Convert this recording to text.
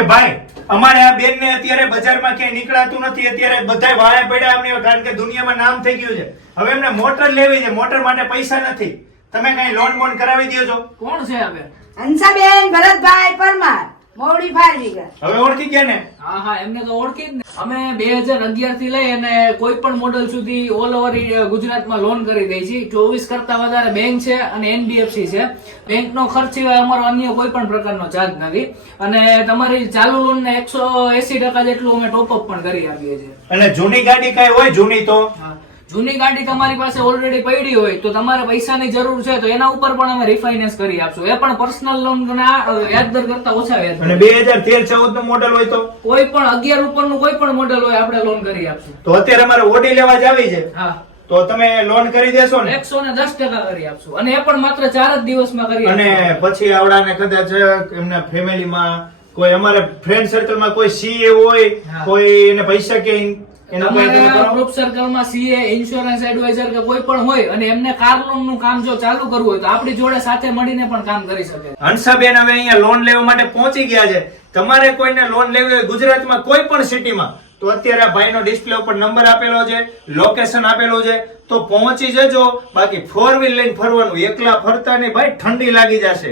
એ ભાઈ અમારે આ બેન ને અત્યારે બજારમાં ક્યાંય નીકળાતું નથી અત્યારે બધાય વાળે પડ્યા અમને કારણ કે દુનિયામાં નામ થઈ ગયું છે. હવે એમને મોટર લેવી છે મોટર માટે પૈસા નથી. તમે કઈ લોન બોન કરાવી દો છો? કોણ છે હવે? હંસાબેન ભરતભાઈ પરમાર મોડી બ્રિગેડ હવે ઓળખી ગયા ને? હા હા એમને તો ઓળખી જ ને. અમે બે હજાર અગિયારથી લઈ અને કોઈ પણ મોડલ સુધી ઓલ ઓવર ગુજરાતમાં લોન કરી દઈ છીએ ચોવીસ કરતા વધારે બેંક છે અને એનબીએફસી છે. બેંકનો ખર્ચ સિવાય અમારો અન્ય કોઈ પણ પ્રકારનો ચાર્જ નથી. અને તમારી ચાલુ લોન ને એકસો એસી ટકા જેટલું અમે ટોપઅપ પણ કરી આપીએ છીએ. અને જૂની ગાડી કઈ હોય? જૂની તો. જૂની ગાડી તમારી પાસે ઓલરેડી પડી હોય તો તમારે પૈસાની જરૂર છે તો એના ઉપર પણ અમે રિફાઇનાન્સ કરી આપશું. એ પણ પર્સનલ લોન વ્યાજદર કરતા ઓછા વ્યાજ અને બે હજાર તેર ચૌદનું મોડલ હોય તો? કોઈ પણ અગિયાર ઉપરનું કોઈ પણ મોડેલ હોય આપણે લોન કરી આપશું. તો અત્યારે અમારે ઓડી લેવા જ આવી છે? હા. તો તમે લોન કરી દેશો ને? એકસો ને દસ ટકા કરી આપશું. અને એ પણ માત્ર ચાર જ દિવસમાં કરી અને પછી પછી આવડાને કદાચ એમના ફેમિલીમાં કોઈ અમારે ફ્રેન્ડ સર્કલમાં કોઈ સીએ હોય કોઈ એને પૈસા કે? ગ્રુપ સર્કલમાં સીએ ઇન્સ્યોરન્સ એડવાઇઝર કે કોઈ પણ હોય અને એમને કાર લોનનું કામ જો ચાલુ કરવું હોય તો આપણી જોડે સાથે મળીને પણ કામ કરી શકે. હંસાબેન હવે અહીંયા લોન લેવા માટે પહોંચી ગયા છે. તમારે કોઈને લોન લેવી હોય ગુજરાતમાં કોઈ પણ સિટીમાં તો અત્યારે આ ભાઈનો ડિસ્પ્લે ઉપર નંબર આપેલો છે લોકેશન આપેલું છે. તો પહોંચી જજો. બાકી ફોર વ્હીલ લઈને ફરવાનું એકલા ફરતા નહીં. ભાઈ ઠંડી લાગી જશે.